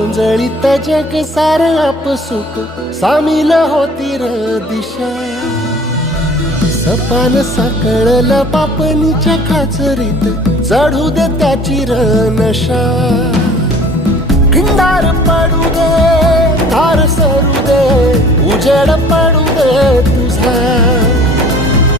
ओंजळीत जग सार आपसुक सामील होती र दिशा. सपान साकळलं पापणीच्या खाचरीत चढू दे त्याची र नशा. खिंडार पडू दे धार सरू दे उजेड पडू दे तुझा.